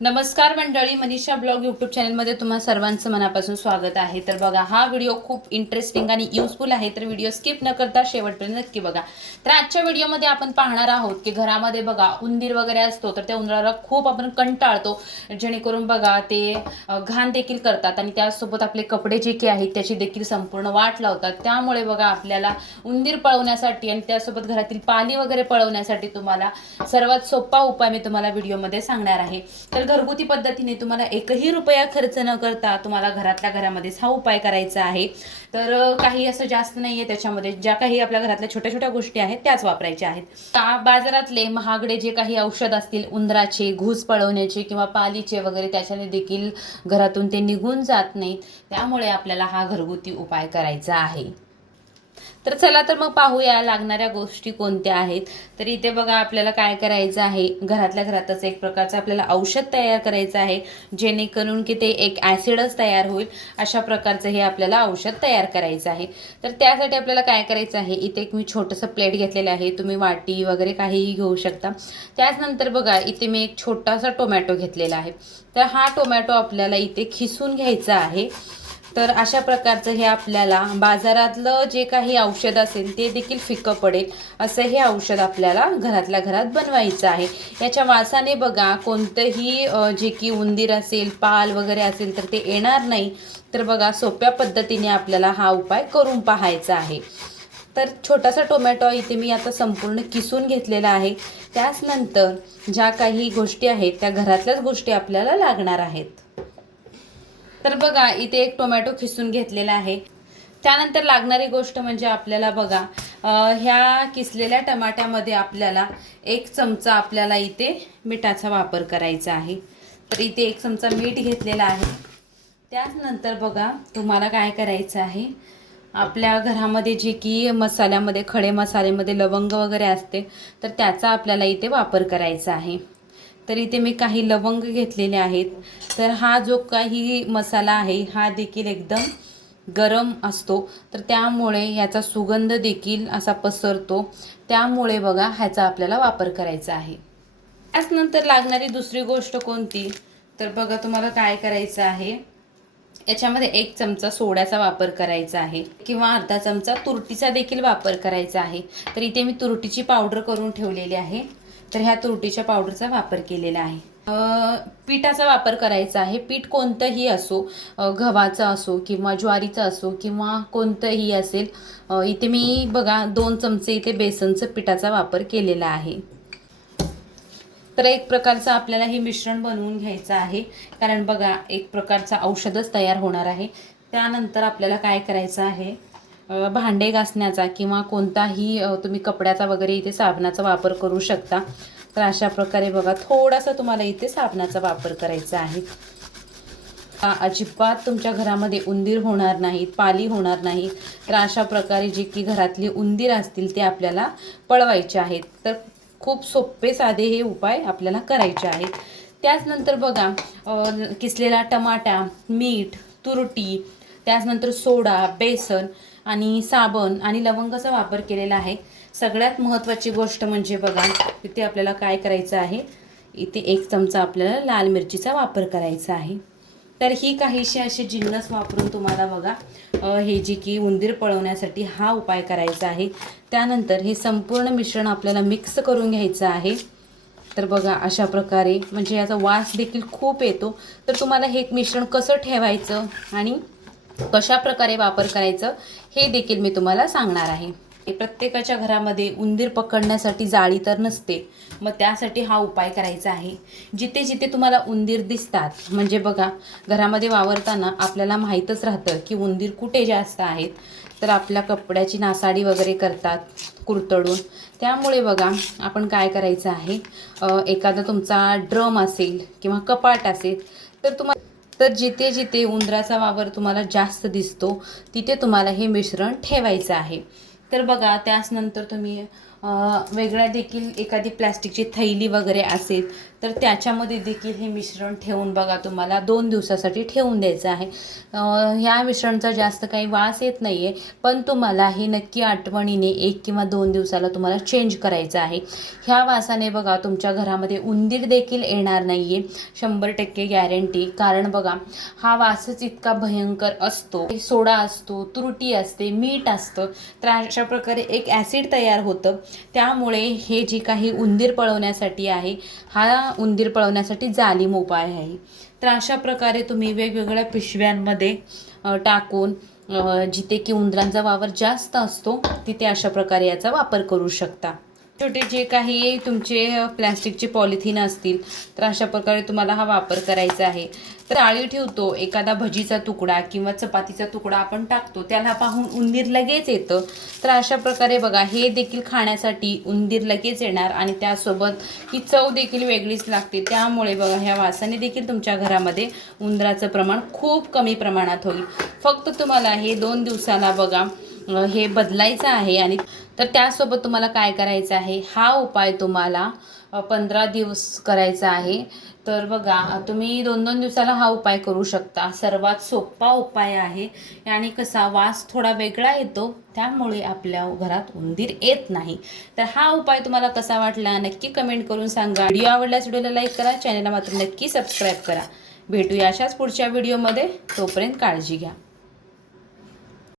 नमस्कार मंडळी, Manisha blog YouTube चॅनलमध्ये तुम्हा सर्वांचं मनापासून स्वागत आहे। तर बघा, हा व्हिडिओ खूप इंटरेस्टिंग आणि युजफुल आहे, तर व्हिडिओ स्किप न करता शेवटपर्यंत नक्की बघा। तर आजच्या व्हिडिओमध्ये आपण पाहणार आहोत की घरामध्ये बघा उंदीर वगैरे असतो, तर त्या उंदराला खूप आपण कंटाळतो, जेणेकरून बघा ते घाण देखील करतात आणि त्यासोबत आपले कपडे जे की आहेत त्याची देखील संपूर्ण वाट लावतात। त्यामुळे बघा आपल्याला उंदीर पळवण्यासाठी आणि त्यासोबत घरातील पाणी वगैरे पळवण्यासाठी तुम्हाला सर्वात सोपा उपाय मी तुम्हाला व्हिडिओमध्ये सांगणार आहे। तर घरगुती पद्धतीने तुम्हाला एकही रुपया खर्च न करता तुम्हाला घरातल्या घरामध्येच हा उपाय करायचा आहे। तर काही असं जास्त नाहीये त्याच्यामध्ये, ज्या काही आपल्या घरातल्या छोट्या छोट्या गोष्टी आहेत त्याच वापरायच्या आहेत। बाजारातले महागडे जे काही औषध असतील उंदराचे, घूस पळवण्याचे किंवा पालीचे वगैरे, त्याच्याने देखील घरातून ते निघून जात नाहीत। त्यामुळे आपल्याला हा घरगुती उपाय करायचा आहे। तर चला तर मग पाहूया लागणाऱ्या गोष्टी कोणत्या आहेत। तर इथे बघा आपल्याला काय करायचं आहे, घरातल्या घरातच एक प्रकारचं आपल्याला औषध तयार करायचं आहे, जेणेकरून की ते एक ॲसिडच तयार होईल अशा प्रकारचं हे आपल्याला औषध तयार करायचं आहे। तर त्यासाठी आपल्याला काय करायचं आहे, इथे एक मी छोटंसं प्लेट घेतलेलं आहे, तुम्ही वाटी वगैरे काहीही घेऊ शकता। त्याचनंतर बघा इथे मी एक छोटासा टोमॅटो घेतलेला आहे, तर हा टोमॅटो आपल्याला इथे खिसून घ्यायचा आहे। तर अशा प्रकारचं हे आपल्याला बाजारातलं जे काही औषध असेल ते देखील फिकं पडेल असं हे औषध आपल्याला घरातल्या घरात बनवायचं आहे। याच्या वासाने बघा कोणतंही जे की उंदीर असेल, पाल वगैरे असेल तर ते येणार नाही। तर बघा सोप्या पद्धतीने आपल्याला हा उपाय करून पाहायचा आहे। तर छोटासा टोमॅटो इथे मी आता संपूर्ण किसून घेतलेला आहे। त्याचनंतर ज्या काही गोष्टी आहेत त्या घरातल्याच गोष्टी आपल्याला लागणार आहेत। तर बघा इथे एक टोमॅटो खिसून घेतलेला आहे। त्यानंतर लागणारी गोष्ट म्हणजे आपल्याला बघा ह्या किसलेल्या टमाट्यामध्ये आपल्याला 1 चमचा आपल्याला इथे मिठाचा वापर करायचा आहे। तर इथे 1 चमचा मीठ घेतलेला आहे। त्यानंतर बघा तुम्हाला काय करायचं आहे, आपल्या घरामध्ये जे की मसाल्यामध्ये खडे मसाल्यामध्ये लवंग वगैरे असते तर त्याचा आपल्याला इथे वापर करायचा आहे। तर इथे मी काही लवंग घेतलेले आहेत। तर हा जो काही मसाला आहे हा देखील एकदम गरम असतो, तर त्यामुळे ह्याचा सुगंध देखील असा पसरतो। त्यामुळे बघा ह्याचा आपल्याला वापर करायचा आहे। त्यानंतर लागणारी दुसरी गोष्ट कोणती, तर बघा तुम्हाला काय करायचं आहे, याच्यामध्ये 1 चमचा सोड्याचा वापर करायचा आहे किंवा अर्धा चमचा तुरटीचा देखील वापर करायचा आहे। तर इथे मी तुरटीची पावडर करून ठेवलेली आहे, तर ह्या तुरटीच्या पावडरचा वापर केलेला आहे। पिठाचा वापर करायचा आहे, पीठ कोणतंही असो, गव्हाचं असो किंवा ज्वारीचं असो किंवा कोणतंही असेल। इथे मी बघा 2 चमचे इथे बेसनचं पिठाचा वापर केलेला आहे। तर एक प्रकारचं आपल्याला हे मिश्रण बनवून घ्यायचं आहे, कारण बघा एक प्रकारचं औषधच तयार होणार आहे। त्यानंतर आपल्याला काय करायचं आहे, भांडे घासण्याचा किंवा कोणताही तुम्ही कपड्याचा वगैरे इथे साबणाचा वापर करू शकता। तर अशा प्रकारे बघा थोडासा तुम्हाला इथे साबणाचा वापर करायचा आहे। अजिबात तुमच्या घरामध्ये उंदीर होणार नाहीत, पाली होणार नाही। तर अशा प्रकारे जे की घरातली उंदीर असतील ते आपल्याला पळवायचे आहेत। तर खूप सोपे साधे हे उपाय आपल्याला करायचे आहेत। त्याचनंतर बघा किसलेला टमाटा, मीठ, तुरटी, त्याचनंतर सोडा, बेसन आणि साबण आणि लवंगाचा वापर केलेला आहे। सगळ्यात महत्त्वाची गोष्ट म्हणजे बघा इथे आपल्याला काय करायचं आहे, इथे 1 चमचा आपल्याला लाल मिरचीचा वापर करायचा आहे। तर ही काहीशी असे जिन्नस वापरून तुम्हाला बघा हे जे की उंदीर पळवण्यासाठी हा उपाय करायचा आहे। त्यानंतर हे संपूर्ण मिश्रण आपल्याला मिक्स करून घ्यायचं आहे। तर बघा अशा प्रकारे म्हणजे याचा वास देखील खूप येतो। तर तुम्हाला हे मिश्रण कसं ठेवायचं आणि कशा प्रकारे वापर करायचं हे देखील मी तुम्हाला सांगणार आहे। प्रत्येकाच्या घरामध्ये उंदीर पकडण्यासाठी जाळी तर नसते, मग त्यासाठी हा उपाय करायचा आहे। जिथे जिथे तुम्हाला उंदीर दिसतात म्हणजे बघा घरामध्ये वावरताना आपल्याला माहीतच राहतं की उंदीर कुठे जास्त आहेत, तर आपल्या कपड्याची नासाडी वगैरे करतात कुरतडून। त्यामुळे बघा आपण काय करायचं आहे, एखादा तुमचा ड्रम असेल किंवा कपाट असेल तर जिथे जिथे उंदराचा वावर तुम्हाला जास्त दिसतो तिथे तुम्हाला हे मिश्रण ठेवायचं आहे। तर बघा त्याचनंतर तुम्ही वेगळ्या देखील एखादी प्लॅस्टिकची थैली वगैरे असेल तर त्याच्यामध्ये देखील हे मिश्रण ठेवून बघा तुम्हाला 2 दिवसासाठी ठेवून द्यायचं आहे. ह्या मिश्रणचा जास्त काही वास येत नाही आहे, पण तुम्हाला हे नक्की आठवणीने 1 किंवा 2 दिवसाला तुम्हाला चेंज करायचं आहे. ह्या वासाने बघा तुमच्या घरामध्ये उंदीर देखील येणार नाही आहे, 100% गॅरंटी. कारण बघा हा वासच इतका भयंकर असतो, सोडा असतो, तुरटी असते, मीठ असतं, तर अशा प्रकारे एक ॲसिड तयार होतं. त्यामुळे हे जे काही उंदीर पळवण्यासाठी आहे, हा उंदीर पळवण्यासाठी जालीम उपाय आहे. तर अशा प्रकारे तुम्ही वेगवेगळ्या पिशव्यांमध्ये टाकून जिथे की उंदरांचा वावर जास्त असतो तिथे अशा प्रकारे याचा वापर करू शकता. छोटे जे काही तुमचे प्लॅस्टिकचे पॉलिथिन असतील तर अशा प्रकारे तुम्हाला हा वापर करायचा आहे. तर जाळी ठेवतो, एखादा भजीचा तुकडा किंवा चपातीचा तुकडा आपण टाकतो, त्याला पाहून उंदीर लगेच येतं. तर अशा प्रकारे बघा हे देखील खाण्यासाठी उंदीर लगेच येणार आणि त्यासोबत ही चव देखील वेगळीच लागते. त्यामुळे बघा ह्या वासाने देखील तुमच्या घरामध्ये उंदराचं प्रमाण खूप कमी प्रमाणात होईल. फक्त तुम्हाला हे 2 दिवसाला बघा हे बदलायचं आहे. आणि तर त्यासोबत तुम्हाला काय करायचं आहे, हा उपाय तुम्हाला 15 दिवस करायचा आहे. तर बघा तुम्ही 2-2 दिवसाला हा उपाय करू शकता. सर्वात सोपा उपाय आहे आणि कसा वास थोडा वेगळा येतो, त्यामुळे आपल्या घरात उंदीर येत नाही. तर हा उपाय तुम्हाला कसा वाटला नक्की कमेंट करून सांगा. व्हिडिओ आवडल्यास व्हिडिओला लाईक करा, चॅनलला मात्र नक्की सबस्क्राईब करा. भेटूया अशाच पुढच्या व्हिडिओमध्ये. तोपर्यंत काळजी घ्या.